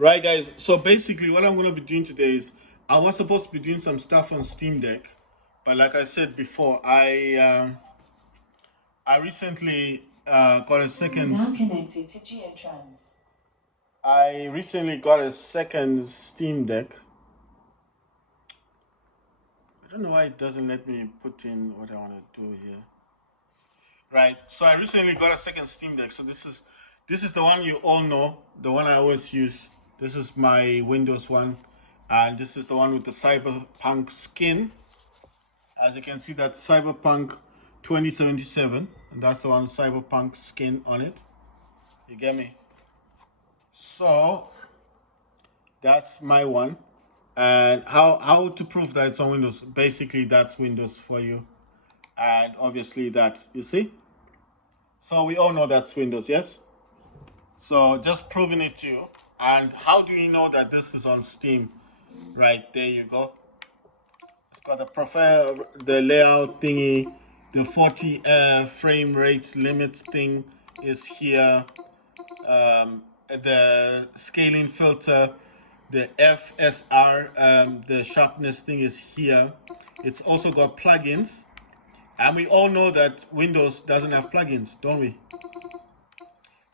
Right, guys. So basically, what I'm going to be doing today is I was supposed to be doing some stuff on Steam Deck, but like I said before, I recently got a second. Now connected to Geotrans. I recently got a second Steam Deck. I don't know why it doesn't let me put in what I want to do here. Right. So I recently got a second Steam Deck. So this is the one you all know, the one I always use. This is my Windows one, and this is the one with the Cyberpunk skin. As you can see, that's Cyberpunk 2077, and that's the one with Cyberpunk skin on it. You get me? So that's my one. And how to prove that it's on Windows? Basically, that's Windows for you, and obviously that you see. So we all know that's Windows, yes? So just proving it to you. And how do you know that this is on Steam? Right, there you go. It's got the profile, the layout thingy, the 40 frame rate limit thing is here. The scaling filter, the FSR, the sharpness thing is here. It's also got plugins. And we all know that Windows doesn't have plugins, don't we?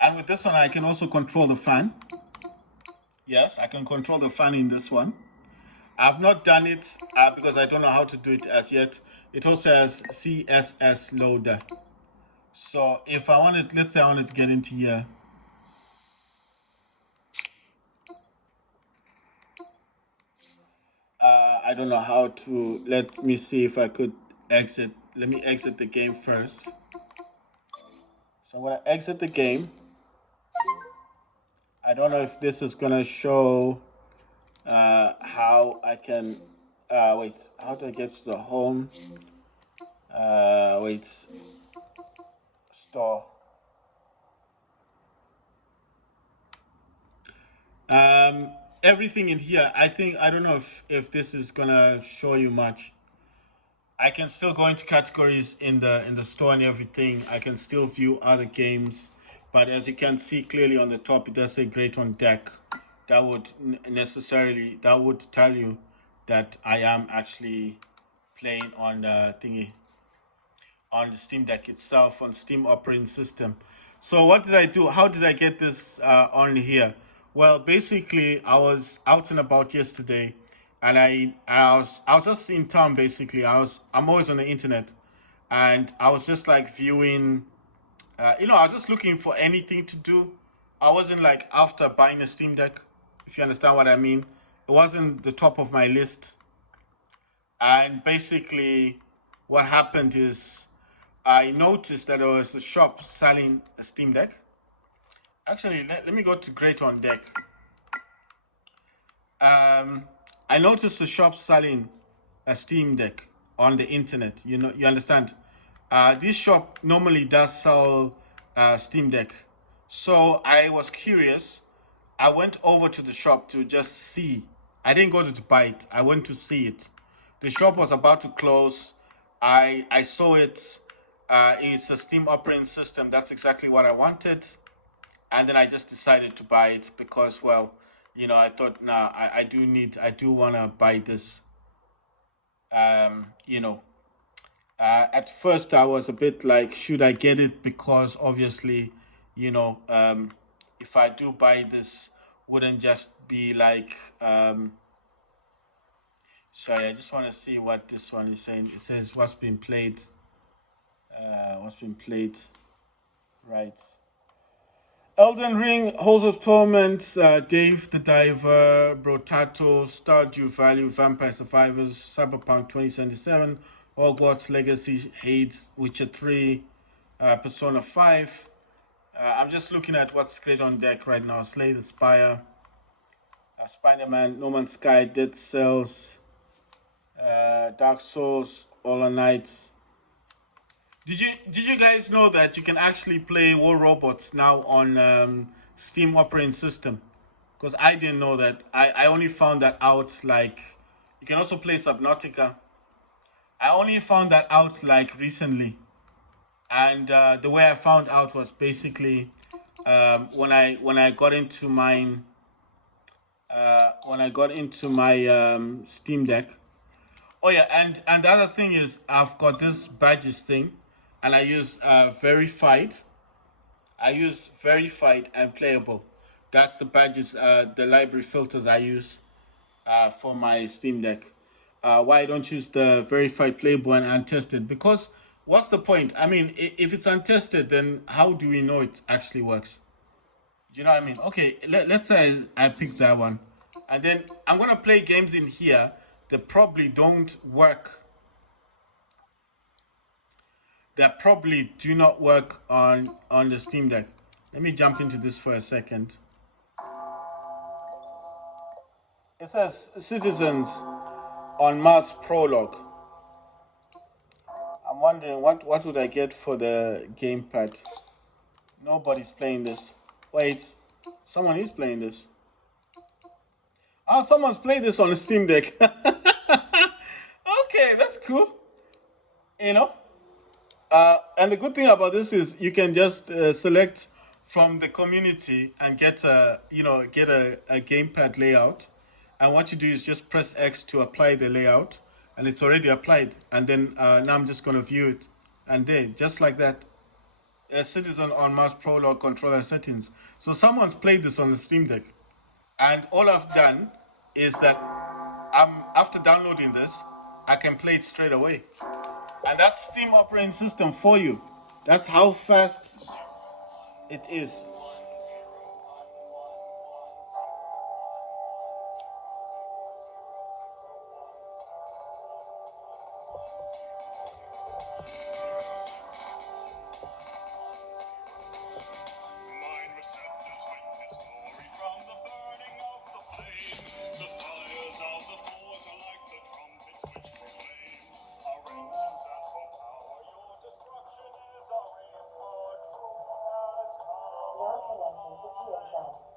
And with this one, I can also control the fan. Yes, I can control the fan in this one. I've not done it because I don't know how to do it as yet. It also has CSS loader. So if I wanted, let's say I wanted to get into here. I don't know how to, let me see if I could exit. Let me exit the game first. So I'm gonna exit the game. I don't know if this is gonna show how I can, wait, how do I get to the home? Wait, store. Everything in here, I don't know if this is gonna show you much. I can still go into categories in the store and everything. I can still view other games, but as you can see clearly on the top, it does say great on deck. That would that would tell you that I am actually playing on the thingy, on the Steam Deck itself, on Steam operating system. So what did I do? How did I get this on here? Well, basically, I was out and about yesterday, and I was just in town. Basically, I'm always on the internet, and I was just like viewing. I was just looking for anything to do. I wasn't like after buying a Steam Deck, if you understand what I mean. It wasn't the top of my list, and basically, what happened is I noticed that there was a shop selling a Steam Deck. Actually, let me go to Great on Deck. I noticed the shop selling a Steam Deck on the internet. You understand? This shop normally does sell Steam Deck. So I was curious. I went over to the shop to just see. I didn't go to buy it. I went to see it. The shop was about to close. I saw it. It's a Steam operating system. That's exactly what I wanted. And then I just decided to buy it because, well, I thought, nah, I do want to buy this. Um, you know, at first I was a bit like, should I get it? Because obviously, if I do buy this, wouldn't just be like, sorry, I just want to see what this one is saying. It says what's been played, right? Elden Ring, Halls of Torment, Dave the Diver, Brotato, Stardew Valley, Vampire Survivors, Cyberpunk 2077, Hogwarts Legacy, Hades, Witcher 3, Persona 5. I'm just looking at what's great on deck right now. Slay the Spire, Spider-Man, No Man's Sky, Dead Cells, Dark Souls, Hollow Knight. Did you guys know that you can actually play War Robots now on Steam operating system? Because I didn't know that. I only found that out like you can also play Subnautica. I only found that out like recently, and the way I found out was basically when I got into mine. when I got into my Steam Deck. Oh yeah, and the other thing is I've got this badges thing, and I use verified. I use verified and playable. That's the badges, the library filters I use for my Steam Deck. Why I don't use the verified playable and untested? Because what's the point? I mean, if it's untested, then how do we know it actually works? Do you know what I mean? Okay, let's say I picked that one, and then I'm gonna play games in here that probably don't work. That probably do not work on the Steam Deck. Let me jump into this for a second. It says Citizens on Mars Prologue. I'm wondering what would I get for the gamepad? Nobody's playing this. Wait, someone is playing this. Oh, someone's played this on the Steam Deck. Okay, that's cool. You know, and the good thing about this is you can just select from the community and get a gamepad layout, and what you do is just press X to apply the layout, and it's already applied. And then now I'm just gonna view it, and there, just like that, a Citizen on Mars Prologue controller settings. So someone's played this on the Steam Deck, and all I've done is that after downloading this, I can play it straight away. And that's Steam operating system for you. That's how fast it is. Now connecting to GeoTrans.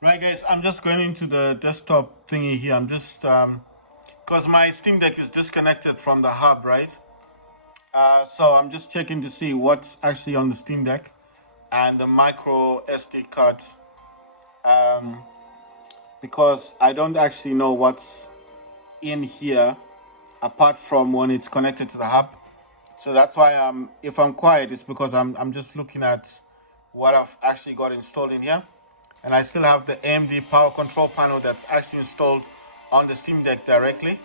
Right, guys, I'm just going into the desktop thingy here. I'm just because my Steam Deck is disconnected from the hub, right? So I'm just checking to see what's actually on the Steam Deck and the micro SD card, um, because I don't actually know what's in here apart from when it's connected to the hub. So that's why if I'm quiet, it's because I'm just looking at what I've actually got installed in here. And I still have the AMD power control panel that's actually installed on the Steam Deck directly.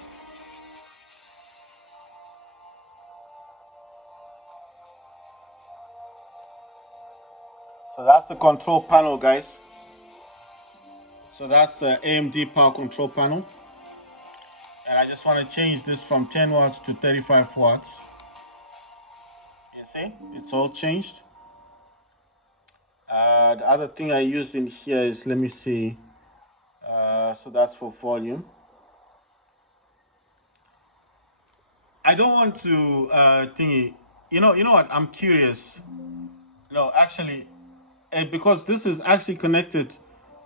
So that's the control panel, guys. So that's the AMD power control panel. And I just want to change this from 10 watts to 35 watts. You see, it's all changed. The other thing I use in here is, let me see. So that's for volume. I don't want to thingy. You know what? I'm curious. No, actually, because this is actually connected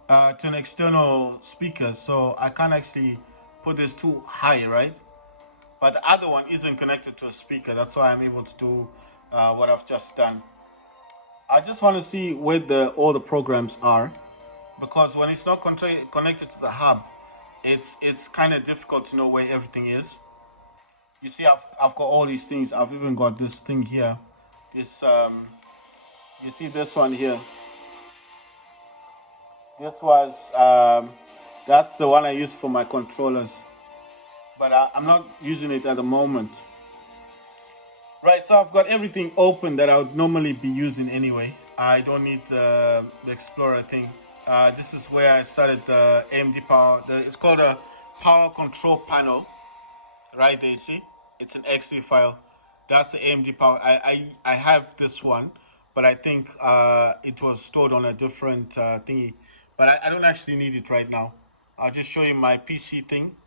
to an external speaker, so I can't actually put this too high, right? But the other one isn't connected to a speaker. That's why I'm able to do what I've just done. I just want to see where all the programs are, because when it's not connected to the hub, it's kind of difficult to know where everything is. You see, I've got all these things. I've even got this thing here. This you see this one here. This was that's the one I use for my controllers, but I'm not using it at the moment. Right, so I've got everything open that I would normally be using anyway. I don't need the Explorer thing. This is where I started the AMD power. It's called a power control panel. Right there, you see? It's an exe file. That's the AMD power. I have this one, but I think it was stored on a different thingy. But I don't actually need it right now. I'll just show you my PC thing.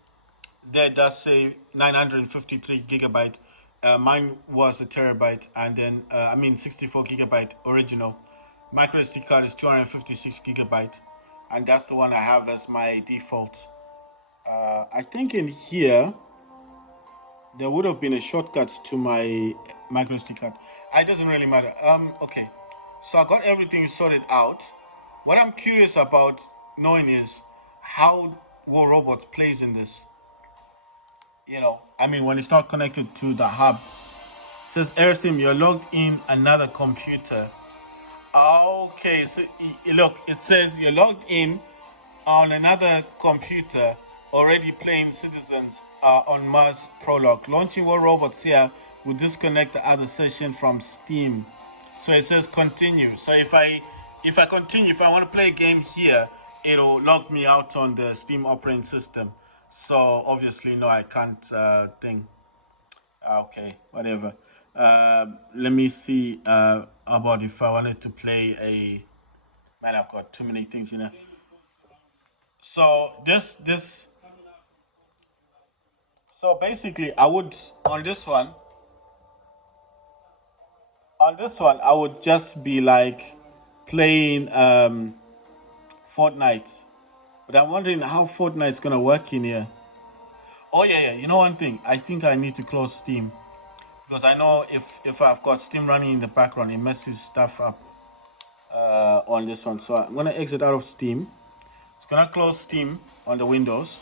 There it does say 953 gigabyte. Mine was a terabyte, and then 64 gigabyte original. Micro SD card is 256 gigabyte, and that's the one I have as my default. I think in here there would have been a shortcut to my micro SD card. It doesn't really matter. Okay, so I got everything sorted out. What I'm curious about knowing is how War Robots plays in this. When it's not connected to the hub. It says, Airstream, you're logged in another computer. Okay, so look, it says you're logged in on another computer, already playing Citizens on Mars Prologue. Launching War Robots here will disconnect the other session from Steam. So it says continue. So if I continue, if I want to play a game here, it'll log me out on the Steam operating system. So obviously, no, I can't think. Okay, whatever. Let me see about if I wanted to play a. Man, I've got too many things, So this. So basically, I would on this one. On this one, I would just be like playing Fortnite. But I'm wondering how Fortnite's gonna work in here. Oh yeah. You know one thing? I think I need to close Steam, because I know if I've got Steam running in the background, it messes stuff up on this one. So I'm gonna exit out of Steam. It's gonna close Steam on the Windows.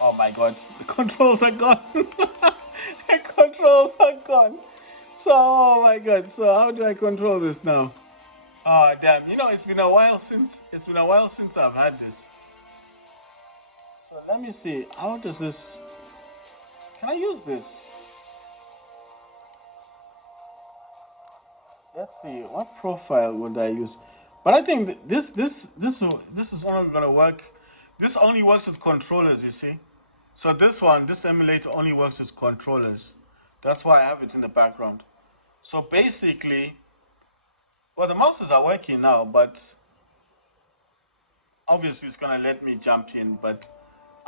Oh my god, the controls are gone. The controls are gone. So oh my god, so how do I control this now? Oh damn, it's been a while since I've had this. So let me see, how does this, can I use this? Let's see, what profile would I use? But I think this is only gonna work. This only works with controllers, you see. So this emulator only works with controllers. That's why I have it in the background. So basically, well, the mouses are working now, but obviously it's gonna let me jump in. But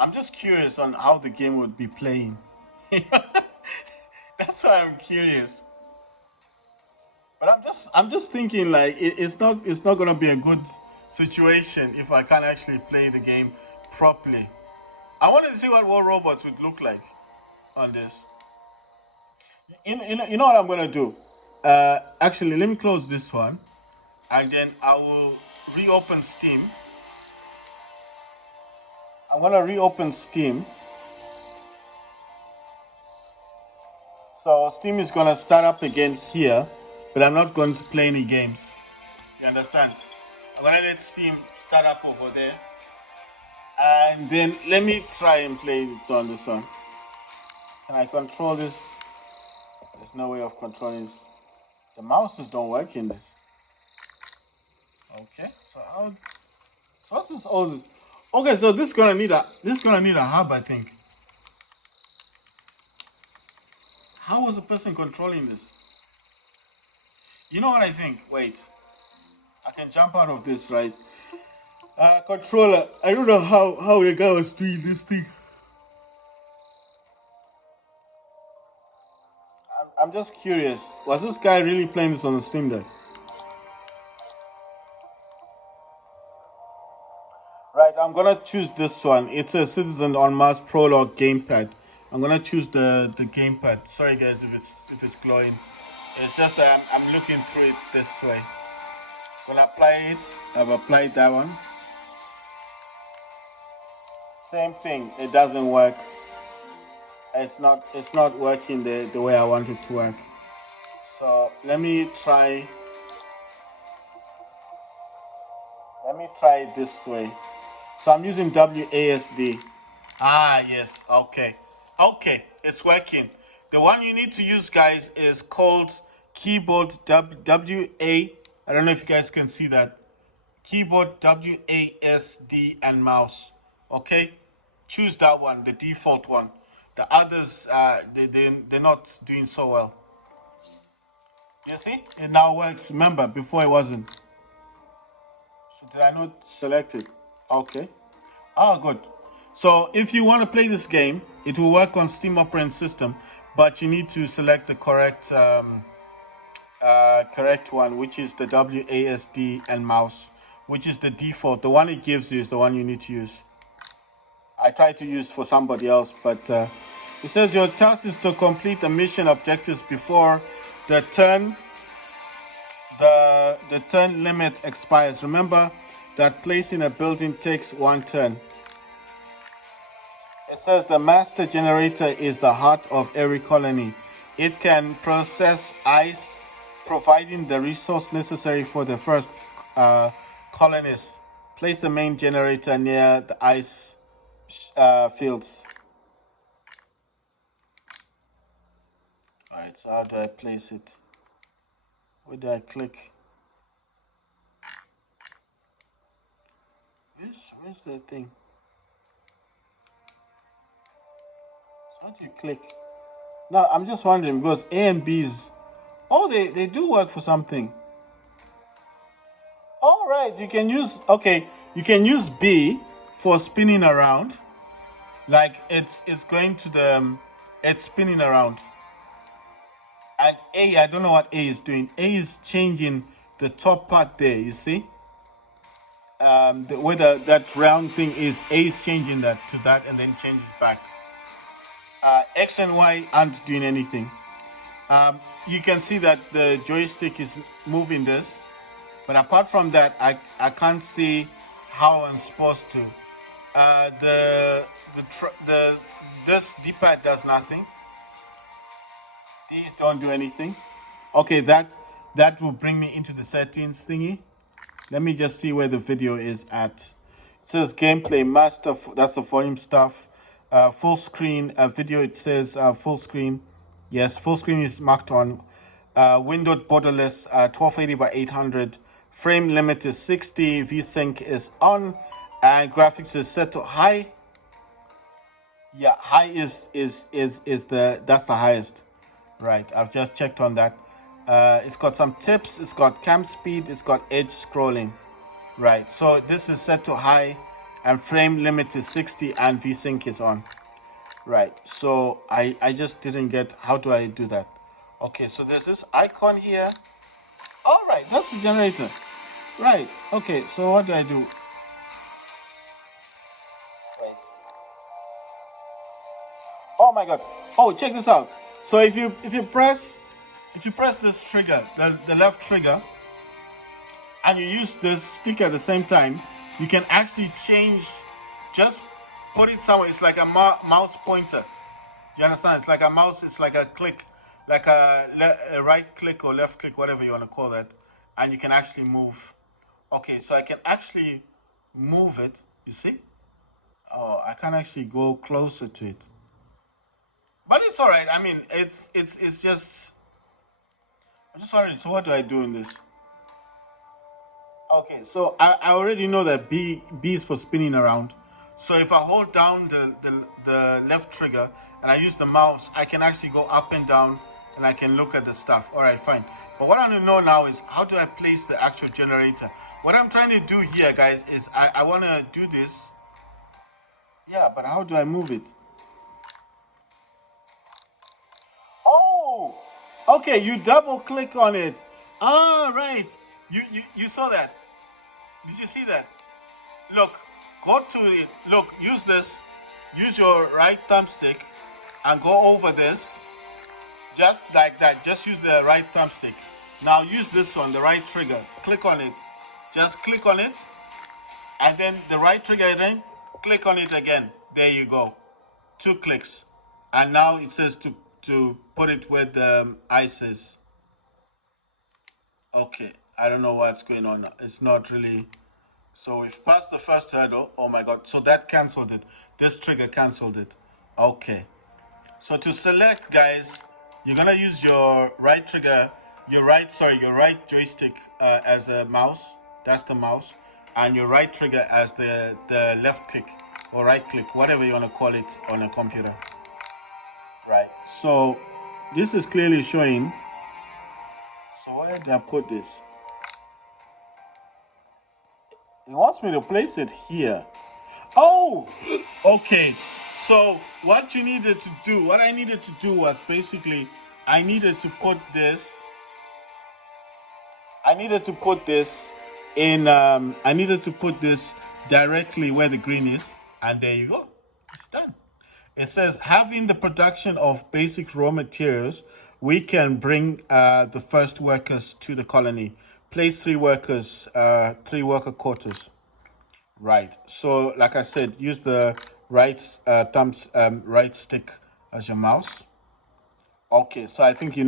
I'm just curious on how the game would be playing. That's why I'm curious. But I'm just thinking like it's not gonna be a good situation if I can't actually play the game properly. I wanted to see what War Robots would look like on this. You know what I'm gonna do? Actually, let me close this one, and then I will reopen Steam. I'm gonna reopen Steam. So Steam is gonna start up again here, but I'm not going to play any games. You understand? I'm gonna let Steam start up over there, and then let me try and play it on this one. Can I control this? There's no way of controlling this. The mouses don't work in this. Okay, so what's this all this? Okay, so this is gonna need a hub, I think. How was the person controlling this? You know what I think? Wait, I can jump out of this, right? Controller. I don't know how the guy was doing this thing. I'm just curious. Was this guy really playing this on the Steam Deck? Right, I'm gonna choose this one. It's a Citizen on Mars Prologue gamepad. I'm gonna choose the gamepad. Sorry guys if it's glowing. It's just that I'm looking through it this way. Gonna apply it. I've applied that one. Same thing. It doesn't work. It's not working the way I want it to work. So let me try it this way. So I'm using WASD. Ah, yes. Okay. Okay, it's working. The one you need to use, guys, is called keyboard WA. I don't know if you guys can see that. Keyboard WASD and mouse. Okay? Choose that one, the default one. The others, they're not doing so well. You see? It now works. Remember, before it wasn't. So did I not select it? Okay. Oh, good. So if you want to play this game, it will work on Steam operating system, but you need to select the correct one, which is the WASD and mouse, which is the default. The one it gives you is the one you need to use. I tried to use for somebody else, but it says your task is to complete the mission objectives before the turn the turn limit expires. Remember that placing a building takes one turn. It says the master generator is the heart of every colony. It can process ice, providing the resource necessary for the first colonists. Place the main generator near the ice fields. Alright, so how do I place it? Where do I click? Where's the thing? So how do you click? No, I'm just wondering because A and B's, oh, they do work for something. All right, you can use B for spinning around, like it's going to it's spinning around. And A, I don't know what A is doing. A is changing the top part there. You see, where that round thing is, A is changing that to that, and then changes back. X and Y aren't doing anything. You can see that the joystick is moving this, but apart from that, I can't see how I'm supposed to. This D-pad does nothing. These don't do anything. Okay, that will bring me into the settings thingy. Let me just see where the video is at. It says gameplay master. That's the volume stuff. Full screen video. It says full screen. Yes, full screen is marked on. Windowed borderless 1280 by 800. Frame limit is 60. VSync is on, and graphics is set to high. Yeah, high is that's the highest. Right, I've just checked on that. It's got some tips. It's got cam speed. It's got edge scrolling. Right, so this is set to high, and frame limit is 60, and VSync is on. Right, so I just didn't get, how do I do that? Okay, so there's this icon here. All right, that's the generator. Right. Okay. So what do I do? Wait. Oh my God. Oh, check this out. So if you press this trigger, the left trigger, and you use this stick at the same time, you can actually change. Just put it somewhere. It's like a mouse pointer. Do you understand? It's like a mouse. It's like a click, like a right click or left click, whatever you want to call that, and you can actually move. Okay, so I can actually move it. You see? Oh, I can actually go closer to it, but it's all right. I mean, it's just. I'm just wondering. So what do I do in this? Okay, so I already know that B is for spinning around. So if I hold down the left trigger and I use the mouse, I can actually go up and down and I can look at the stuff. All right, fine. But what I want to know now is how do I place the actual generator? What I'm trying to do here, guys, is I want to do this. Yeah, but how do I move it? Oh, okay, you double click on it. All right. You saw that. Did you see that? Look, go to it. Look, use this. Use your right thumbstick and go over this. Just like that. Just use the right thumbstick. Now use this one, the right trigger. Click on it. Just click on it. And then the right trigger again. Click on it again. There you go. 2 clicks. And now it says to put it where the ice is. Okay. I don't know what's going on. It's not really. So we've passed the first hurdle. Oh my God. So that canceled it. This trigger canceled it. Okay. So to select, guys, you're going to use your right trigger, your right joystick as a mouse. That's the mouse. And your right trigger as the left click or right click, whatever you want to call it on a computer. Right. So this is clearly showing. So where did I put this? It wants me to place it here. Oh, okay. So what you needed to do, what I needed to do was basically, I needed to put this. I needed to put this in. I needed to put this directly where the green is, and there you go. It's done. It says having the production of basic raw materials, we can bring the first workers to the colony. Place 3 worker quarters. Right. So, like I said, use the right stick as your mouse. Okay. So I think you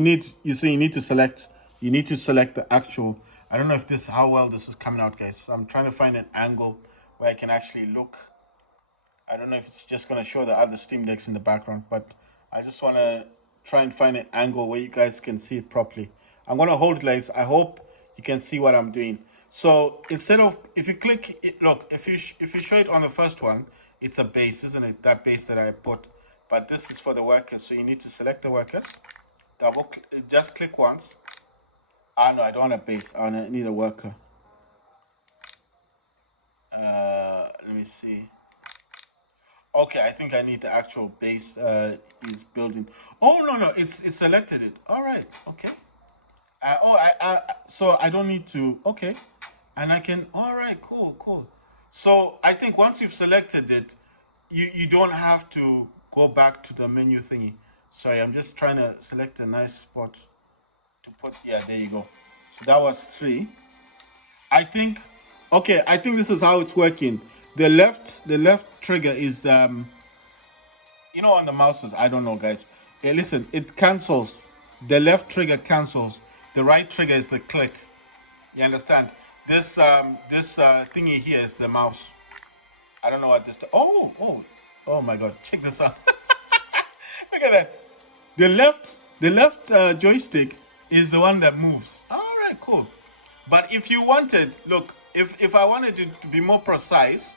need to select. You need to select the actual. I don't know if this how well this is coming out, guys. So I'm trying to find an angle where I can actually look. I don't know if it's just gonna show the other Steam Decks in the background, but I just want to try and find an angle where you guys can see it properly. I'm gonna hold it, guys. I hope you can see what I'm doing. So instead of if you click it, look, if you show it on the first one, it's a base, isn't it? That base that I put. But this is for the workers, so you need to select the workers. Just click once. Ah no, I don't want a base. I need a worker. Let me see. Okay, I think I need the actual base is building. Oh no, it's selected it. All right, okay. So I don't need to. Okay, and I can. All right, cool. So I think once you've selected it, you don't have to go back to the menu thingy. Sorry, I'm just trying to select a nice spot to put. Yeah, there you go. So that was 3. I think. Okay, I think this is how it's working. The left trigger is on the mouses. I don't know, guys. Hey, listen, it cancels. The left trigger cancels. The right trigger is the click. You understand? This thingy here is the mouse. I don't know what this. Oh my God! Check this out. Look at that. The left joystick is the one that moves. All right, cool. But if you wanted, look, if I wanted to be more precise,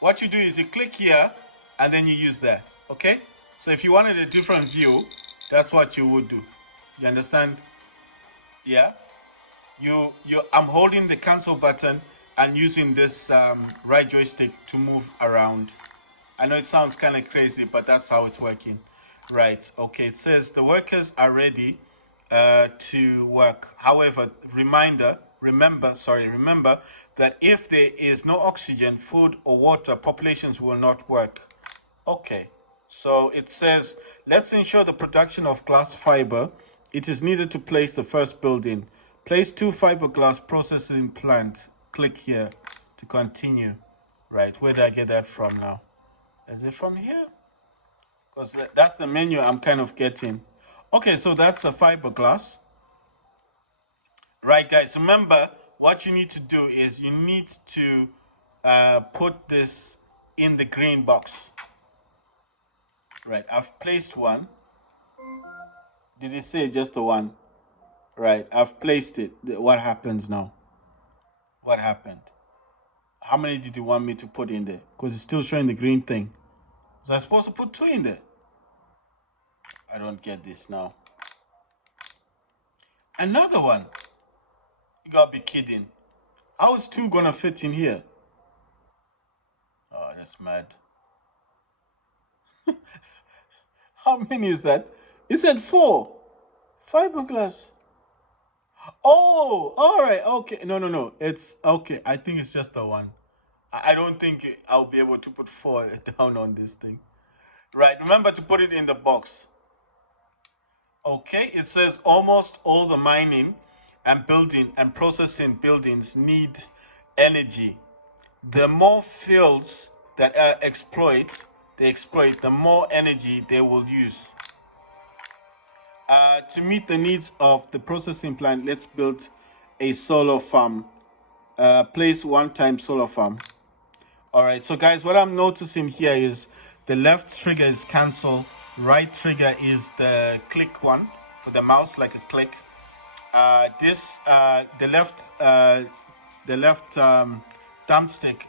what you do is you click here and then you use that. Okay? So if you wanted a different view, that's what you would do. You understand? Yeah? I'm holding the cancel button and using this right joystick to move around. I know it sounds kind of crazy, but that's how it's working. Right. Okay. It says the workers are ready. to work. However, remember that if there is no oxygen, food, or water, populations will not work. Okay, so it says, let's ensure the production of glass fiber. It is needed to place the first building. Place 2 fiberglass processing plant. Click here to continue. Right, where did I get that from now? Is it from here? Because that's the menu I'm kind of getting. Okay, so that's a fiberglass. Right, guys, remember what you need to do is you need to put this in the green box. Right, I've placed one. Did it say just the one? Right, I've placed it. What happens now? What happened? How many did you want me to put in there? Because it's still showing the green thing. So I'm supposed to put 2 in there. I don't get this now. Another one. You gotta be kidding. How is 2 gonna fit in here? Oh, that's mad. How many is that? It said 4. Fiberglass. Oh, all right. Okay. No. It's okay. I think it's just the one. I don't think I'll be able to put 4 down on this thing. Right. Remember to put it in the box. Okay. It says almost all the mining and building and processing buildings need energy. The more fields that they exploit, the more energy they will use. To meet the needs of the processing plant, let's build a solar farm. Place one-time solar farm. All right, so guys, what I'm noticing here is the left trigger is cancel, right trigger is the click one for the mouse, like a click. The left thumbstick.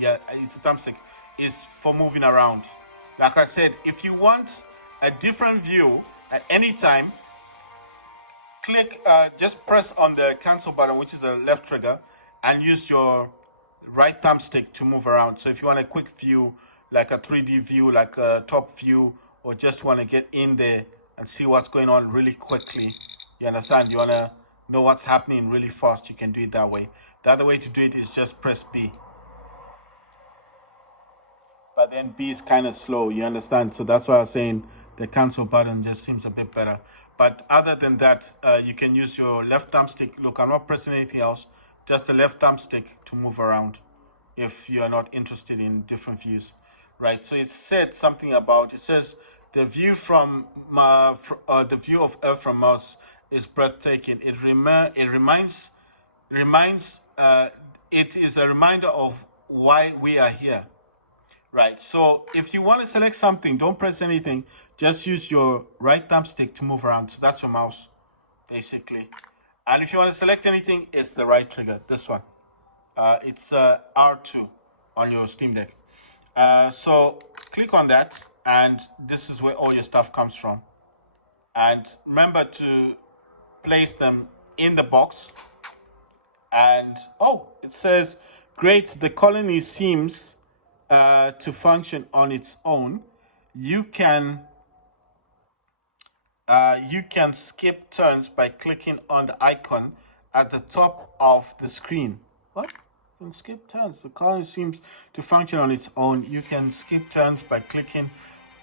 Yeah, it's a thumbstick. Is for moving around. Like I said, if you want a different view at any time, click. Just press on the cancel button, which is the left trigger, and use your right thumbstick to move around. So if you want a quick view, like a 3D view, like a top view, or just want to get in there and see what's going on really quickly, you understand? You want to know what's happening really fast, you can do it that way. The other way to do it is just press B. But then B is kind of slow, you understand? So that's why I was saying the cancel button just seems a bit better. But other than that, you can use your left thumbstick. Look, I'm not pressing anything else, just the left thumbstick to move around if you are not interested in different views, right? So it said something about, it says the view from the view of Earth from Mars is breathtaking. It is a reminder of why we are here. Right, so if you want to select something, don't press anything. Just use your right thumbstick to move around. So that's your mouse, basically. And if you want to select anything, it's the right trigger, this one. It's R2 on your Steam Deck. So click on that, and this is where all your stuff comes from. And remember to place them in the box. And, oh, it says, great, the colony seems to function on its own. You can skip turns by clicking on the icon at the top of the screen. What? You can skip turns. The colony seems to function on its own. You can skip turns by clicking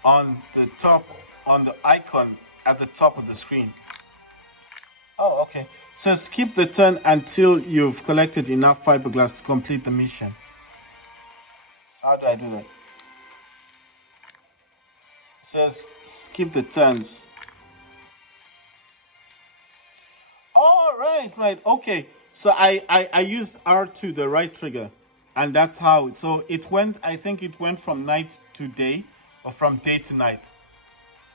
on the icon at the top of the screen. Oh, okay. So skip the turn until you've collected enough fiberglass to complete the mission. So how do I do that? It says skip the turns. Oh, right. Okay. So I used R2, the right trigger, and that's how. So it went, I think it went from night to day, or from day to night.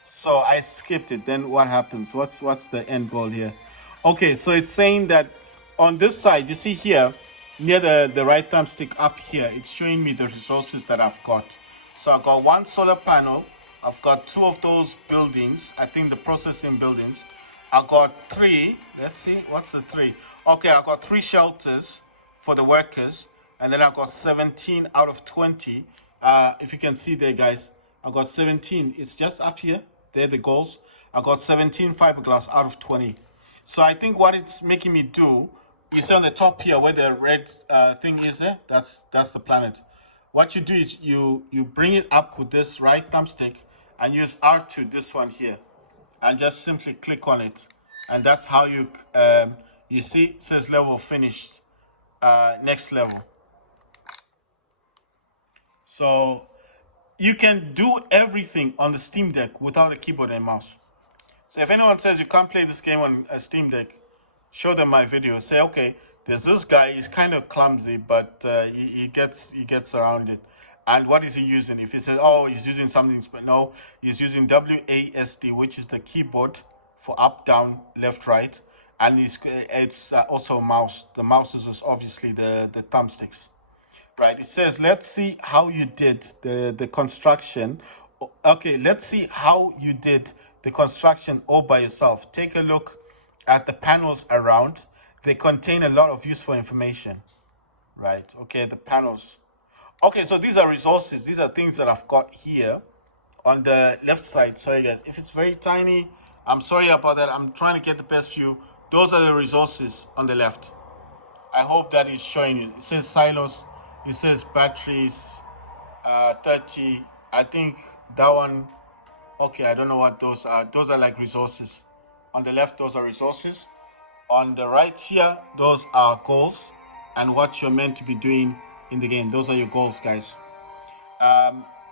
So I skipped it. Then what happens? What's the end goal here? Okay, so it's saying that on this side, you see here, near the right thumbstick up here, it's showing me the resources that I've got. So I've got 1 solar panel. I've got 2 of those buildings. I think the processing buildings. I've got 3. Let's see, what's the 3? Okay, I've got 3 shelters for the workers. And then I've got 17 out of 20. If you can see there, guys, I've got 17. It's just up here. They're the goals. I got 17 fiberglass out of 20. So I think what it's making me do, you see on the top here where the red thing is there, that's the planet. What you do is you bring it up with this right thumbstick and use R2, this one here, and just simply click on it, and that's how you see it says level finished, next level. So you can do everything on the Steam Deck without a keyboard and mouse. So if anyone says you can't play this game on a Steam Deck, show them my video. Say, okay, there's this guy. He's kind of clumsy, but he gets around it. And what is he using? If he says, oh, he's using something, no, he's using WASD, which is the keyboard for up, down, left, right, and it's also a mouse. The mouse is obviously the thumbsticks. Right, it says, let's see how you did the construction. Okay, let's see how you did the construction all by yourself. Take a look at the panels around. They contain a lot of useful information. Right, okay, the panels. Okay, so these are resources. These are things that I've got here on the left side. Sorry, guys, if it's very tiny, I'm sorry about that. I'm trying to get the best view. Those are the resources on the left. I hope that is showing you. It says silos. It says batteries, 30. I think that one, okay, I don't know what those are. Those are like resources. On the left, those are resources. On the right here, those are goals and what you're meant to be doing in the game. Those are your goals, guys.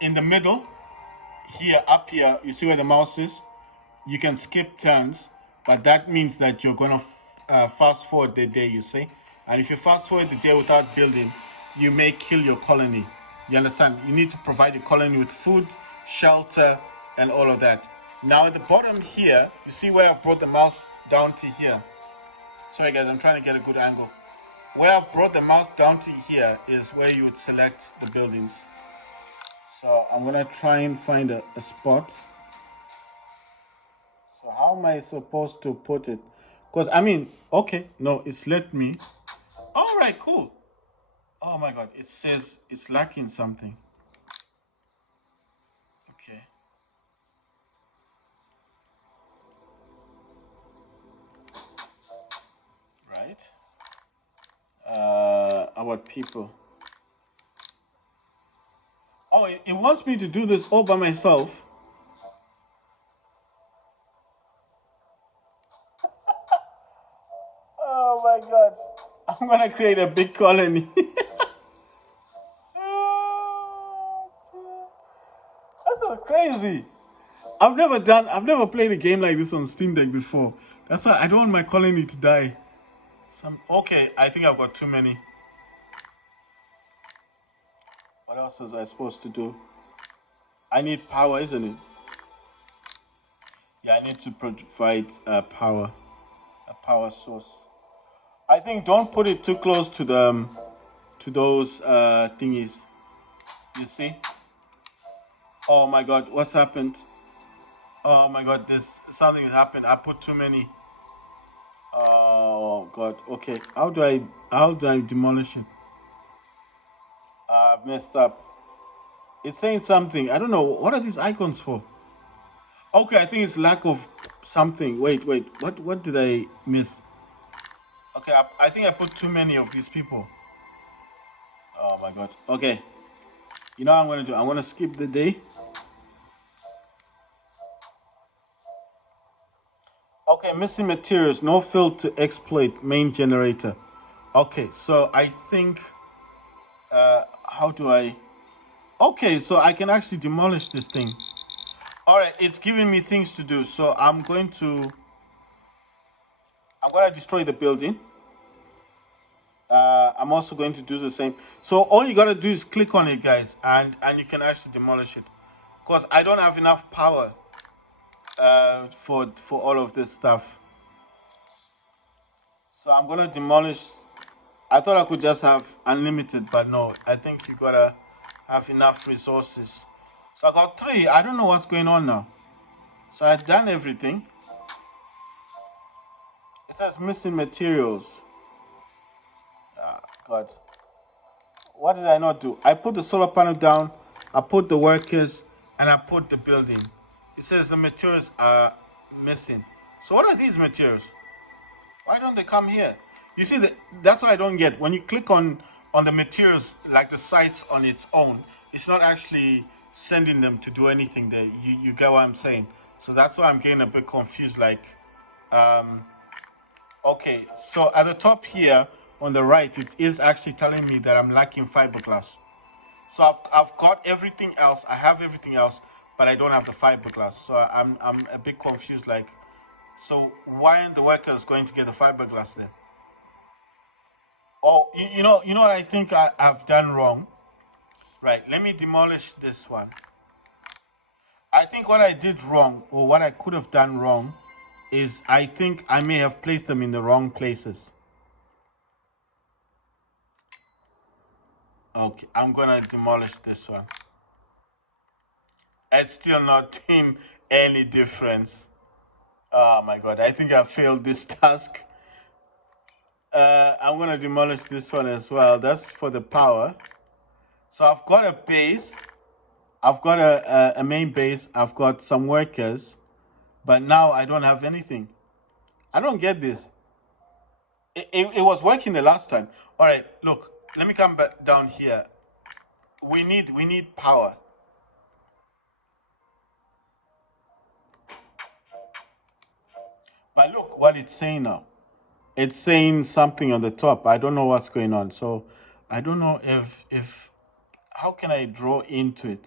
In the middle, here, up here, you see where the mouse is? You can skip turns, but that means that you're going to fast forward the day, you see? And if you fast forward the day without building, you may kill your colony. You understand? You need to provide your colony with food, shelter, and all of that. Now at the bottom here, you see where I brought the mouse down to here. Sorry guys, I'm trying to get a good angle. Where I've brought the mouse down to here is where you would select the buildings. So I'm gonna try and find a spot. So how am I supposed to put it? Because I mean, okay, no, it's let me. All right, cool. Oh my God, it says it's lacking something. Okay. Right. About people. Oh, it wants me to do this all by myself. Oh my God. I'm gonna create a big colony. This is crazy. I've never played a game like this on Steam Deck before. That's why I don't want my colony to die. Okay, I think I've got too many. What else was I supposed to do? I need power, isn't it? Yeah, I need to provide power, a power source. I think don't put it too close to those thingies. You see? Oh my God, what's happened? Oh my God, something has happened. I put too many. Oh God. Okay, how do I demolish it? I've messed up. It's saying something. I don't know. What are these icons for? Okay, I think it's lack of something. Wait. What did I miss? Okay, I think I put too many of these people. Oh my God. Okay. You know what I'm gonna do? I'm gonna skip the day. Okay, missing materials. No field to exploit. Main generator. Okay, so I think. How do I? Okay, so I can actually demolish this thing. All right, it's giving me things to do. So I'm going to destroy the building. I'm also going to do the same. So all you gotta do is click on it, guys, and you can actually demolish it. Because I don't have enough power for all of this stuff. So I'm gonna demolish. I thought I could just have unlimited, but no. I think you gotta have enough resources. So I got 3. I don't know what's going on now. So I've done everything. It says missing materials. God. What did I not do? I put the solar panel down, I put the workers, and I put the building. It says the materials are missing. So what are these materials? Why don't they come here? You see, that's what I don't get. When you click on the materials, like the sites on its own, it's not actually sending them to do anything there. You get what I'm saying? So that's why I'm getting a bit confused. Like, um, okay, so at the top here on the right, it is actually telling me that I'm lacking fiberglass. So I've got everything else. I have everything else, but I don't have the fiberglass. So I'm a bit confused. Like, so why aren't the workers going to get the fiberglass then? Oh, you know what I think I've done wrong. Right, let me demolish this one. I think what I did wrong, or what I could have done wrong, is I think I may have placed them in the wrong places. Okay, I'm gonna demolish this one. It's still not doing any difference. Oh my god, I think I failed this task. I'm gonna demolish this one as well. That's for the power. So I've got a base. I've got a main base. I've got some workers, but now I don't have anything. I don't get this. It was working the last time. All right, look. Let me come back down here. We need power. But look what it's saying now. It's saying something on the top. I don't know what's going on. So I don't know if how can I draw into it?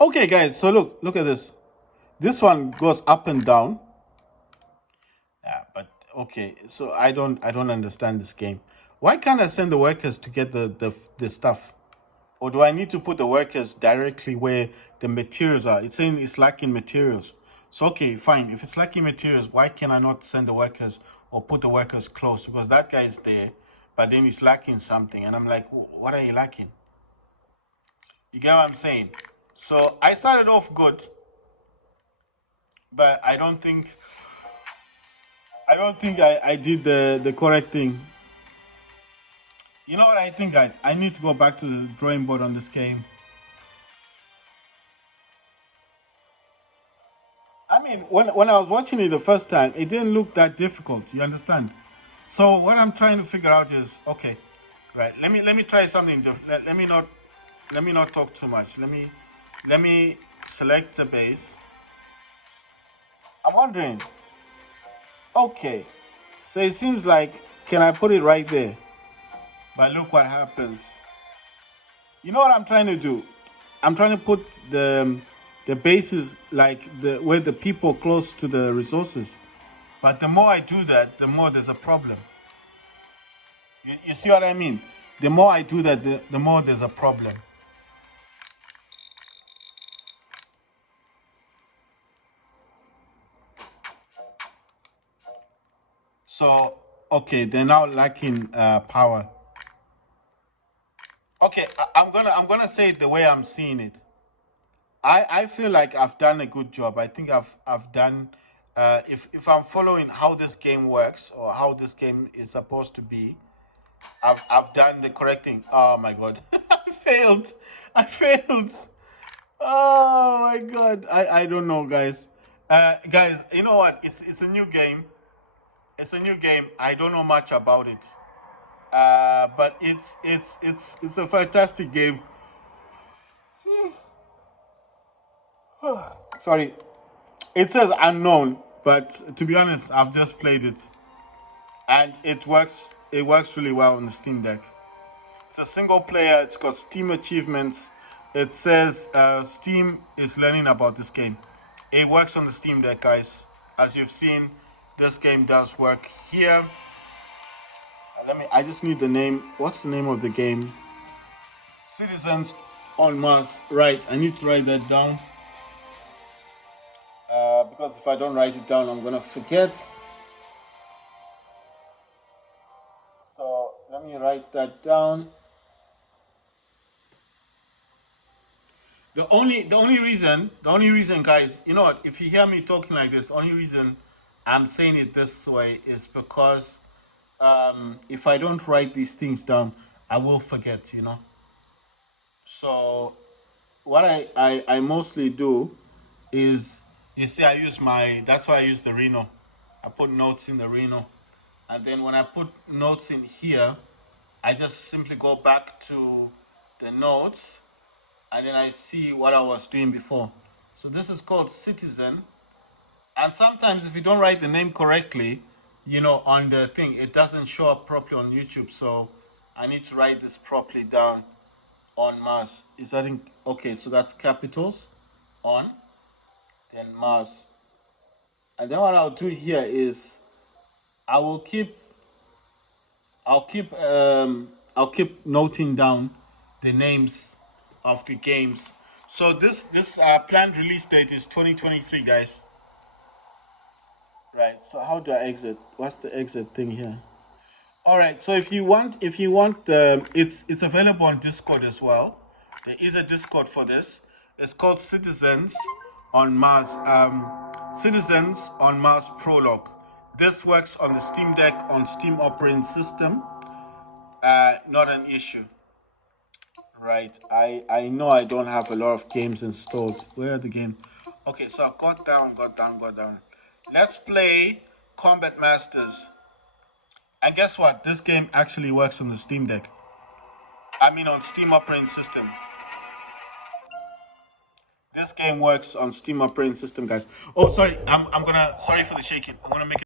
Okay, guys. So look at this. This one goes up and down. Yeah, but okay. So I don't understand this game. Why can't I send the workers to get the stuff? Or do I need to put the workers directly where the materials are? It's saying it's lacking materials. So okay, fine. If it's lacking materials, why can I not send the workers or put the workers close? Because that guy is there, but then he's lacking something, and I'm like, what are you lacking? You get what I'm saying? So I started off good, but I don't think I did the correct thing. You know what I think, guys? I need to go back to the drawing board on this game. I mean, when I was watching it the first time, it didn't look that difficult. You understand? So what I'm trying to figure out is, okay, right? Let me try something different. Let me not talk too much. Let me select the base. I'm wondering. Okay, so it seems like, can I put it right there? But look what happens. You know what I'm trying to do? I'm trying to put the bases like the where the people close to the resources. But the more I do that, the more there's a problem. You see what I mean? The more I do that, the more there's a problem. So okay, they're now lacking power. Okay, I'm gonna say it the way I'm seeing it. I feel like I've done a good job. I think I've done. If I'm following how this game works or how this game is supposed to be, I've done the correct thing. Oh my god, I failed. I failed. Oh my god. I don't know, guys. Guys, you know what? It's a new game. It's a new game. I don't know much about it. But it's a fantastic game. Sorry. It says unknown, but to be honest, I've just played it and it works really well on the Steam Deck. It's a single player. It's got Steam achievements. It says Steam is learning about this game. It works on the Steam Deck, guys. As you've seen, this game does work here. I just need the name. What's the name of the game? Citizens on Mars. Right. I need to write that down. Because if I don't write it down, I'm gonna forget. So let me write that down. The only reason, guys, you know what? If you hear me talking like this, the only reason I'm saying it this way is because if I don't write these things down, I will forget. So what I mostly do is You see, that's why I use the Reno. I put notes in the Reno. And then when I put notes in here, I just simply go back to the notes and then I see what I was doing before. So this is called Citizen. And sometimes if you don't write the name correctly, on the thing, it doesn't show up properly on YouTube. So I need to write this properly down on Mars. Is that okay? So that's capitals on, then Mars. And then what I'll do here is I will keep I'll keep noting down the names of the games. So this planned release date is 2023, guys. Right. So how do I exit? What's the exit thing here? All right. So if you want the it's available on Discord as well. There is a Discord for this. It's called Citizens on Mars. Citizens on Mars Prologue. This works on the Steam Deck on Steam operating system. Not an issue. Right. I know I don't have a lot of games installed. Where are the game? Okay, so I got down. Let's play Combat Masters. And guess what? This game actually works on the Steam Deck. I mean on Steam operating system. This game works on Steam operating system, guys. Oh, sorry. I'm gonna sorry for the shaking. I'm gonna make it